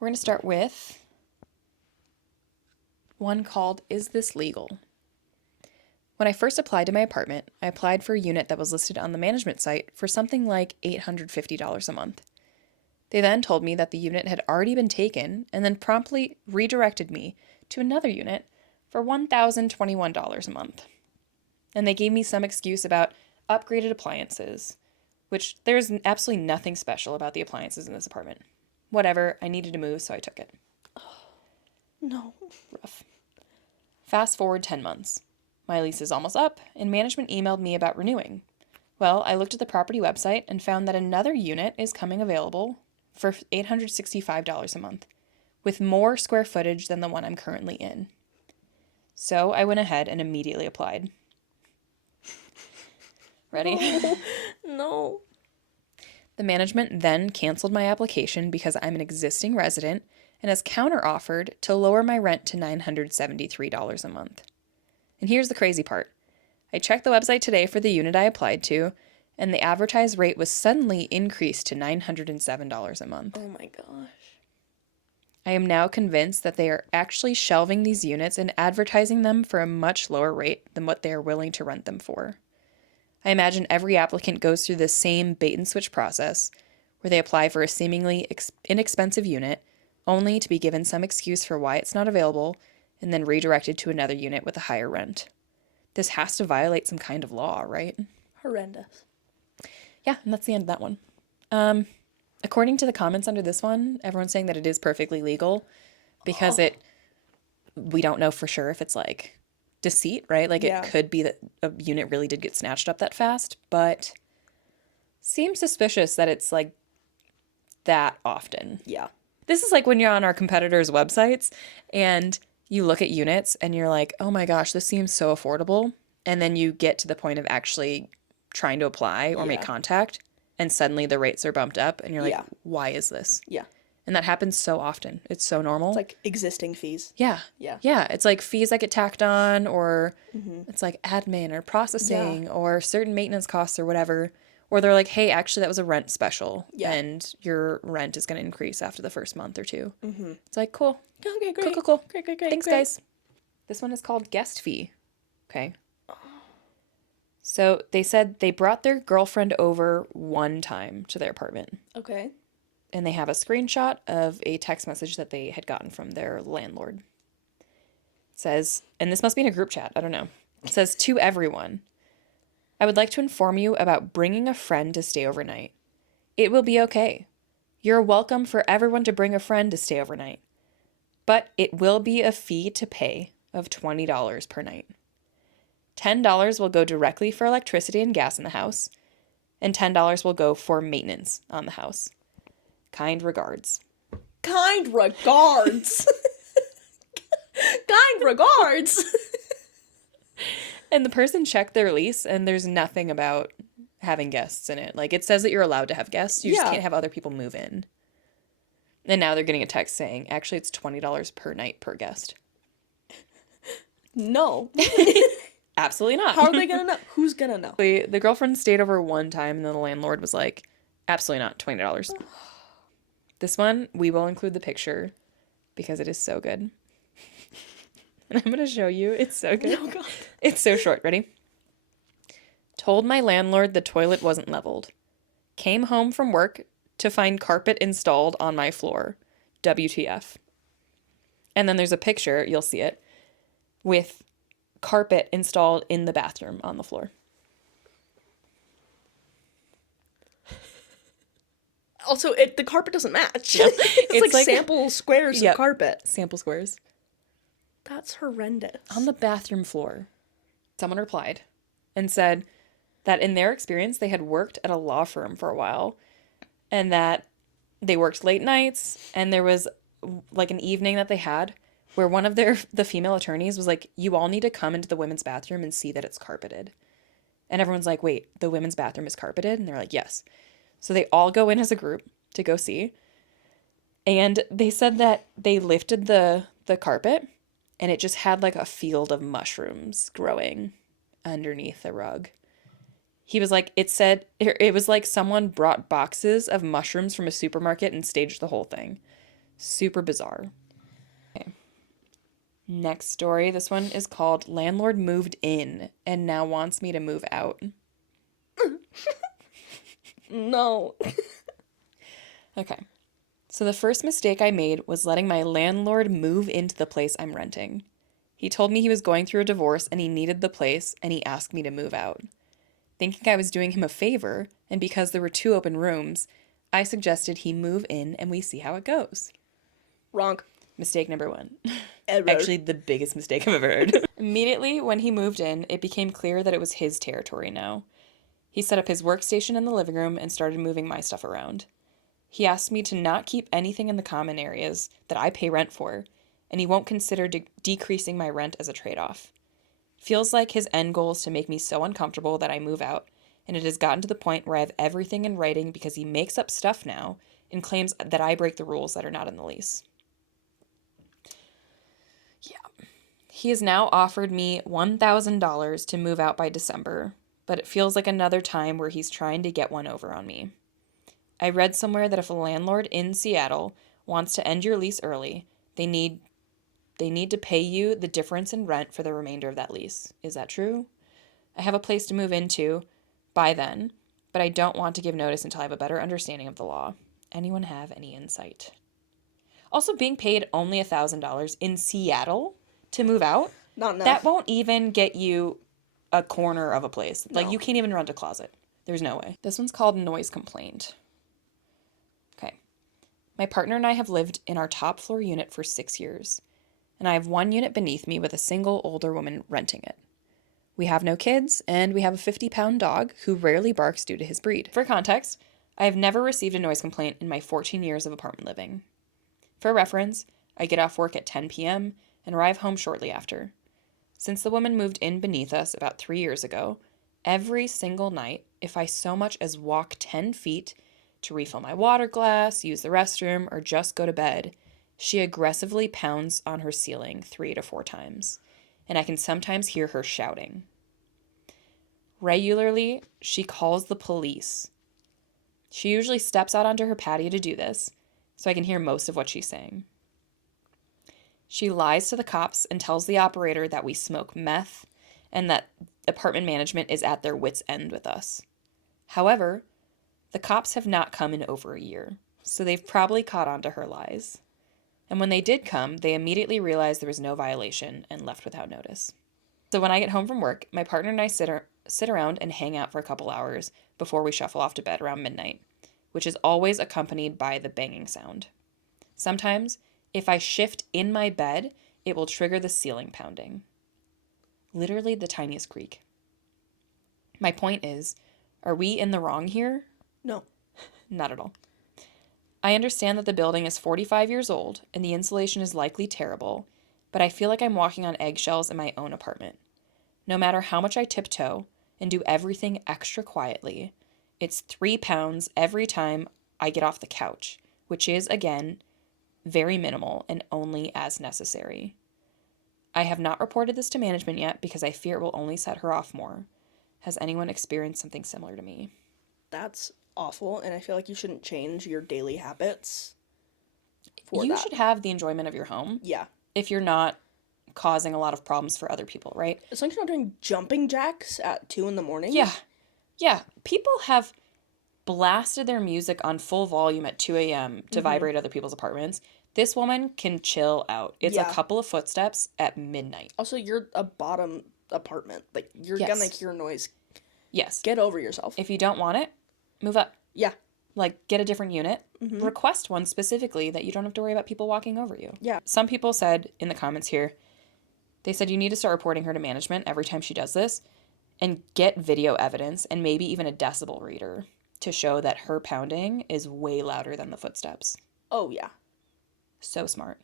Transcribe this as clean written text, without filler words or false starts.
We're going to start with one called, Is This Legal? When I first applied to my apartment, I applied for a unit that was listed on the management site for something like $850 a month. They then told me that the unit had already been taken and then promptly redirected me to another unit for $1,021 a month. And they gave me some excuse about upgraded appliances, which there's absolutely nothing special about the appliances in this apartment. Whatever, I needed to move, so I took it. No. Rough. Fast forward 10 months. My lease is almost up, and management emailed me about renewing. Well, I looked at the property website and found that another unit is coming available for $865 a month, with more square footage than the one I'm currently in. So I went ahead and immediately applied. Ready? No. The management then canceled my application because I'm an existing resident and has counter-offered to lower my rent to $973 a month. And here's the crazy part. I checked the website today for the unit I applied to, and the advertised rate was suddenly increased to $907 a month. Oh my gosh. I am now convinced that they are actually shelving these units and advertising them for a much lower rate than what they are willing to rent them for. I imagine every applicant goes through the same bait and switch process, where they apply for a seemingly inexpensive unit, only to be given some excuse for why it's not available, and then redirected to another unit with a higher rent. This has to violate some kind of law, right? Horrendous. Yeah, and that's the end of that one. According to the comments under this one, everyone's saying that it is perfectly legal because we don't know for sure if it's like deceit, right? Like Yeah. it could be that a unit really did get snatched up that fast, but seems suspicious that it's like that often. Yeah. This is like when you're on our competitors' websites and you look at units and you're like, oh my gosh, this seems so affordable. And then you get to the point of actually trying to apply or make Yeah. contact, and suddenly the rates are bumped up and you're like, Yeah. why is this? Yeah. And that happens so often. It's so normal. It's like existing fees. Yeah. Yeah. Yeah. It's like fees that get tacked on, or it's like admin or processing or certain maintenance costs or whatever. Or they're like, hey, actually, that was a rent special. Yeah. And your rent is going to increase after the first month or two. It's like, cool. Okay, Cool, great. cool, cool. Great. Thanks, great. guys. This one is called guest fee. Okay. So they said they brought their girlfriend over one time to their apartment. Okay. And they have a screenshot of a text message that they had gotten from their landlord. It says, and this must be in a group chat, I don't know. It says, to everyone, I would like to inform you about bringing a friend to stay overnight. It will be okay. You're welcome for everyone to bring a friend to stay overnight. But it will be a fee to pay of $20 per night. $10 will go directly for electricity and gas in the house, and $10 will go for maintenance on the house. Kind regards. Kind regards. Kind regards. And the person checked their lease, and there's nothing about having guests in it. Like, it says that you're allowed to have guests. You just Yeah. can't have other people move in. And now they're getting a text saying, actually, it's $20 per night per guest. No. Absolutely not. How are they gonna know? Who's gonna know? The girlfriend stayed over one time, and then the landlord was like, absolutely not, $20. This one, we will include the picture because it is so good. And I'm going to show you. It's so good. Oh, God. It's so short. Ready? Told my landlord the toilet wasn't leveled. Came home from work to find carpet installed on my floor. WTF. And then there's a picture, you'll see it, with carpet installed in the bathroom on the floor. Also, the carpet doesn't match. Yep. It's like sample squares Yep. of carpet. Sample squares. That's horrendous. On the bathroom floor. Someone replied and said that in their experience, they had worked at a law firm for a while and that they worked late nights, and there was like an evening that they had where one of the female attorneys was like, you all need to come into the women's bathroom and see that it's carpeted. And everyone's like, wait, the women's bathroom is carpeted? And they're like, yes. So they all go in as a group to go see. And they said that they lifted the carpet, and it just had like a field of mushrooms growing underneath the rug. He was like, it was like someone brought boxes of mushrooms from a supermarket and staged the whole thing. Super bizarre. Okay. Next story. This one is called Landlord Moved In and Now Wants Me to Move Out. No. Okay. So the first mistake I made was letting my landlord move into the place I'm renting. He told me he was going through a divorce and he needed the place, and he asked me to move out. Thinking I was doing him a favor, and because there were 2 open rooms, I suggested he move in and we see how it goes. Wrong. Mistake number 1. Error. Actually, the biggest mistake I've ever heard. Immediately when he moved in, it became clear that it was his territory now. He set up his workstation in the living room and started moving my stuff around. He asked me to not keep anything in the common areas that I pay rent for, and he won't consider decreasing my rent as a trade-off. Feels like his end goal is to make me so uncomfortable that I move out, and it has gotten to the point where I have everything in writing because he makes up stuff now and claims that I break the rules that are not in the lease. Yeah. He has now offered me $1,000 to move out by December, but it feels like another time where he's trying to get one over on me. I read somewhere that if a landlord in Seattle wants to end your lease early, they need to pay you the difference in rent for the remainder of that lease. Is that true? I have a place to move into by then, but I don't want to give notice until I have a better understanding of the law. Anyone have any insight? Also, being paid only $1,000 in Seattle to move out, Not enough. that won't even get you a corner of a place. Like, No. you can't even rent a closet. There's no way. This one's called Noise Complaint. Okay. My partner and I have lived in our top floor unit for 6 years, and I have 1 unit beneath me with a single older woman renting it. We have no kids, and we have a 50-pound dog who rarely barks due to his breed. For context, I have never received a noise complaint in my 14 years of apartment living. For reference, I get off work at 10 p.m. and arrive home shortly after. Since the woman moved in beneath us about 3 years ago, every single night, if I so much as walk 10 feet to refill my water glass, use the restroom, or just go to bed, she aggressively pounds on her ceiling 3 to 4 times, and I can sometimes hear her shouting. Regularly, she calls the police. She usually steps out onto her patio to do this, so I can hear most of what she's saying. She lies to the cops and tells the operator that we smoke meth and that apartment management is at their wits' end with us. However, the cops have not come in over a year, so they've probably caught on to her lies. And when they did come, they immediately realized there was no violation and left without notice. So when I get home from work, my partner and I sit around and hang out for a couple hours before we shuffle off to bed around midnight, which is always accompanied by the banging sound. Sometimes, if I shift in my bed, it will trigger the ceiling pounding. Literally the tiniest creak. My point is, are we in the wrong here? No. Not at all. I understand that the building is 45 years old and the insulation is likely terrible, but I feel like I'm walking on eggshells in my own apartment. No matter how much I tiptoe and do everything extra quietly, it's 3 pounds every time I get off the couch, which is, again, very minimal and only as necessary. I have not reported this to management yet because I fear it will only set her off more. Has anyone experienced something similar to me? That's awful, and I feel like you shouldn't change your daily habits for You that. should have the enjoyment of your home Yeah. if you're not causing a lot of problems for other people, right? As long as you're not doing jumping jacks at 2 in the morning. Yeah. Yeah. People have blasted their music on full volume at 2 a.m. to vibrate other people's apartments. This woman can chill out. It's a Yeah. couple of footsteps at midnight. Also, you're a bottom apartment. Like, you're Yes. gonna hear noise. Yes. Get over yourself. If you don't want it, move up. Yeah. Like, get a different unit. Request one specifically that you don't have to worry about people walking over you. Yeah. Some people said in the comments here, they said you need to start reporting her to management every time she does this and get video evidence and maybe even a decibel reader to show that her pounding is way louder than the footsteps. Oh, yeah. So smart.